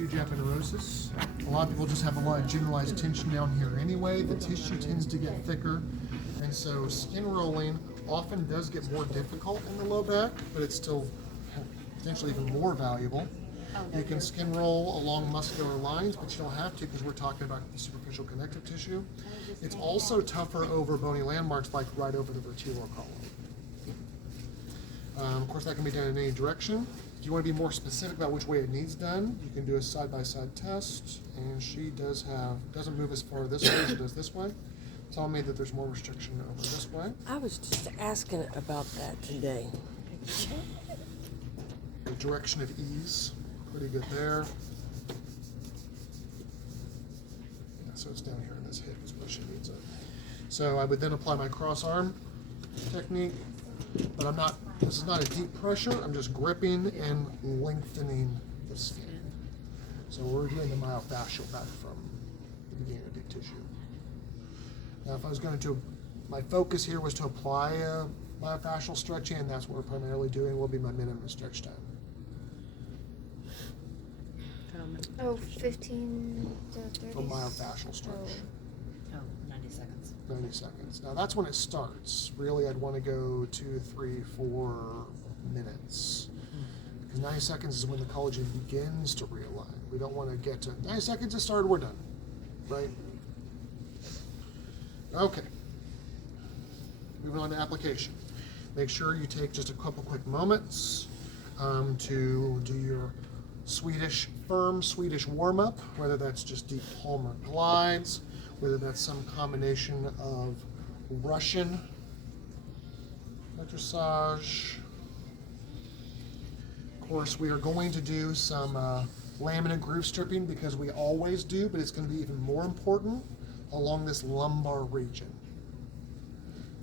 huge aponeurosis. A lot of people just have a lot of generalized tension down here anyway. The tissue tends to get thicker, and so skin rolling often does get more difficult in the low back, but it's still potentially even more valuable. You can skin roll along muscular lines, but you don't have to because we're talking about the superficial connective tissue. It's also tougher over bony landmarks, like right over the vertebral column. Of course, that can be done in any direction. If you want to be more specific about which way it needs done, you can do a side-by-side test, and she doesn't move as far this way as it does this way. Telling me that there's more restriction over this way. I was just asking about that today. The direction of ease, pretty good there. Yeah, so it's down here in this hip is where she needs it. So I would then apply my cross arm technique, but this is not a deep pressure, I'm just gripping and lengthening the skin. So we're doing the myofascial back from the beginning of deep tissue. Now if I was going to, my focus here was to apply a myofascial stretching, and that's what we're primarily doing, will be my minimum stretch time. 15 to 30. For myofascial stretch. 90 seconds. 90 seconds. Now that's when it starts. Really, I'd want to go 2, 3, 4 minutes. Because 90 seconds is when the collagen begins to realign. We don't want to get to 90 seconds, it started, we're done. Right? Okay. Moving on to application. Make sure you take just a couple quick moments to do your firm Swedish warm-up, whether that's just deep palmar glides, whether that's some combination of Russian dressage. Of course, we are going to do some laminate groove stripping because we always do, but it's going to be even more important along this lumbar region.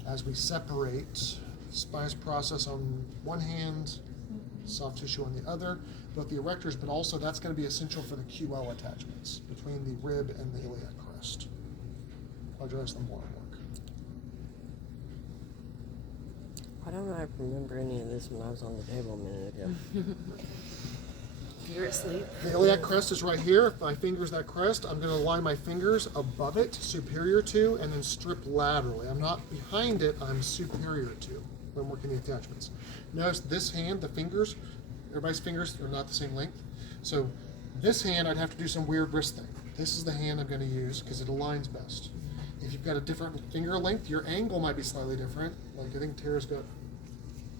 As we separate spinous process on one hand, soft tissue on the other, both the erectors, but also that's going to be essential for the QL attachments between the rib and the iliac crest. I'll address them more at work. Why don't I remember any of this when I was on the table a minute ago? You're asleep. The iliac crest is right here. If my finger's that crest, I'm going to line my fingers above it, superior to, and then strip laterally. I'm not behind it, I'm superior to when working the attachments. Notice this hand, the fingers, everybody's fingers are not the same length. So this hand, I'd have to do some weird wrist thing. This is the hand I'm going to use because it aligns best. If you've got a different finger length, your angle might be slightly different. Like I think Tara's got,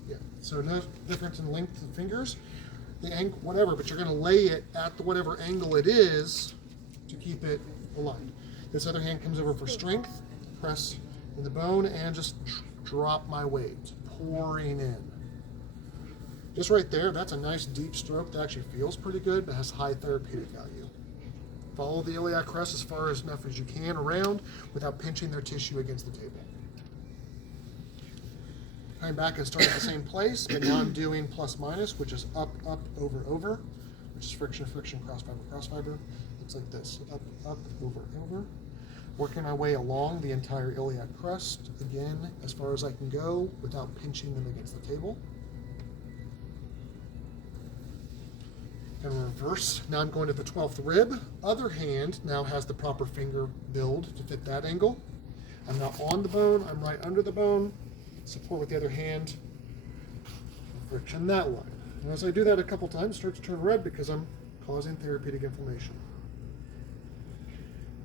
yeah. So no difference in length of fingers. The angle, whatever, but you're going to lay it at whatever angle it is to keep it aligned. This other hand comes over for strength, press in the bone, and just drop my weight, pouring in. Just right there, that's a nice deep stroke that actually feels pretty good, but has high therapeutic value. Follow the iliac crest as far as enough as you can around without pinching their tissue against the table. Coming back and start at the same place, but now I'm doing plus minus, which is up, up, over, over, which is friction, friction, cross fiber, cross fiber. Looks like this, up, up, over, over. Working my way along the entire iliac crest, again, as far as I can go without pinching them against the table. And reverse, now I'm going to the 12th rib. Other hand now has the proper finger build to fit that angle. I'm not on the bone, I'm right under the bone. Support with the other hand, friction that line. And as I do that a couple times, it starts to turn red because I'm causing therapeutic inflammation.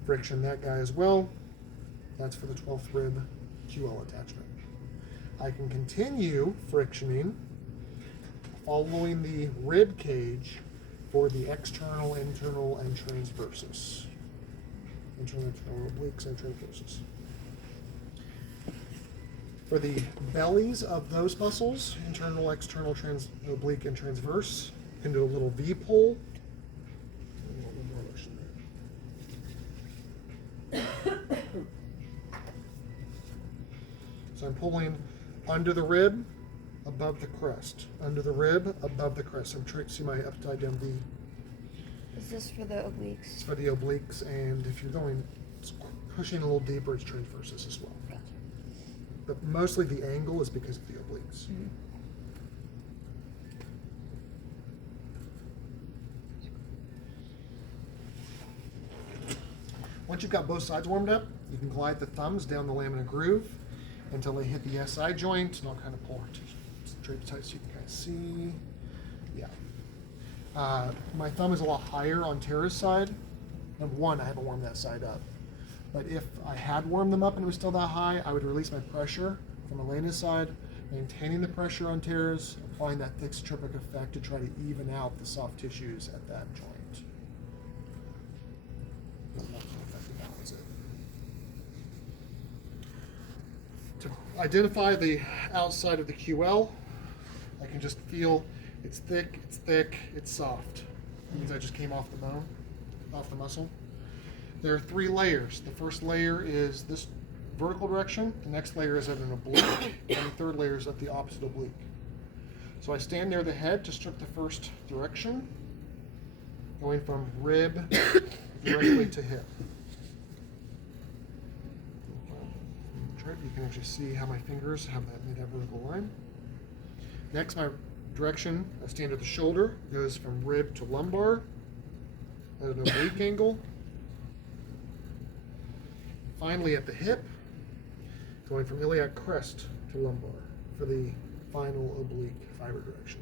Friction that guy as well. That's for the 12th rib QL attachment. I can continue frictioning following the rib cage for the external, internal, and transversus. Internal, obliques, and transversus. For the bellies of those muscles, internal, external, oblique, and transverse, you can do a little V pull. A little more motion there. So I'm pulling under the rib, above the crest. Under the rib, above the crest. I'm trying to see my upside down V. Is this for the obliques? It's for the obliques, and if you're going pushing a little deeper, it's transversus as well. But mostly the angle is because of the obliques. Mm-hmm. Once you've got both sides warmed up, you can glide the thumbs down the lamina groove until they hit the SI joint, and I'll kind of pull her straight tight so you can kind of see. Yeah. My thumb is a lot higher on Tara's side. Number one, I haven't warmed that side up. But if I had warmed them up and it was still that high, I would release my pressure from Elena's side, maintaining the pressure on Tara's, applying that thick centrifugal effect to try to even out the soft tissues at that joint. To identify the outside of the QL, I can just feel it's thick, it's soft. It means I just came off the bone, off the muscle. There are 3 layers. The first layer is this vertical direction, the next layer is at an oblique, and the third layer is at the opposite oblique. So I stand near the head to strip the first direction, going from rib directly to hip. You can actually see how my fingers have made that vertical line. Next, my direction, I stand at the shoulder, goes from rib to lumbar at an oblique angle. Finally, at the hip, going from iliac crest to lumbar for the final oblique fiber direction.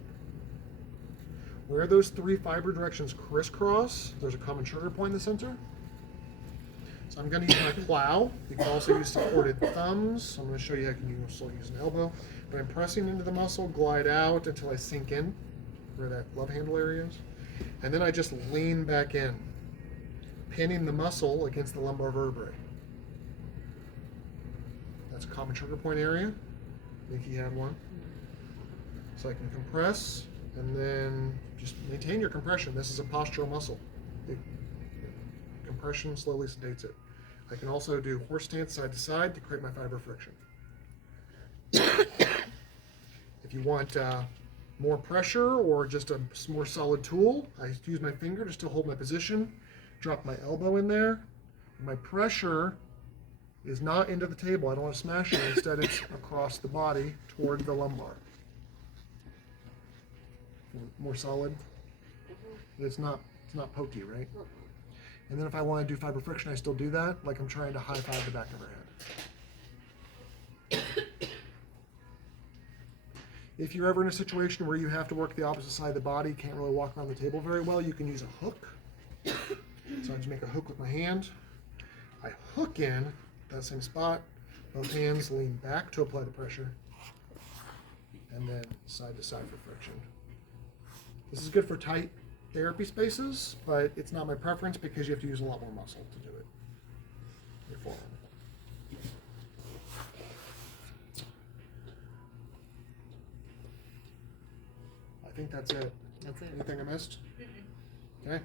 Where those 3 fiber directions crisscross, there's a common trigger point in the center. So I'm going to use my plow. You can also use supported thumbs. I'm going to show you how you can still use an elbow. But I'm pressing into the muscle, glide out until I sink in, where that glove handle area is. And then I just lean back in, pinning the muscle against the lumbar vertebrae. That's a common trigger point area. I think he had one. So I can compress and then just maintain your compression. This is a postural muscle. Compression slowly sedates it. I can also do horse stance side to side to create my fiber friction. If you want more pressure or just a more solid tool, I use my finger to still hold my position, drop my elbow in there. My pressure is not into the table. I don't want to smash it. Instead, it's across the body toward the lumbar. More solid. It's not pokey, right? And then if I want to do fiber friction, I still do that, like I'm trying to high-five the back of her head. If you're ever in a situation where you have to work the opposite side of the body, can't really walk around the table very well, you can use a hook. So I just make a hook with my hand. I hook in that same spot. Both hands lean back to apply the pressure. And then side to side for friction. This is good for tight therapy spaces, but it's not my preference because you have to use a lot more muscle to do it. Your forearm. I think that's it. That's it. Anything I missed? Okay.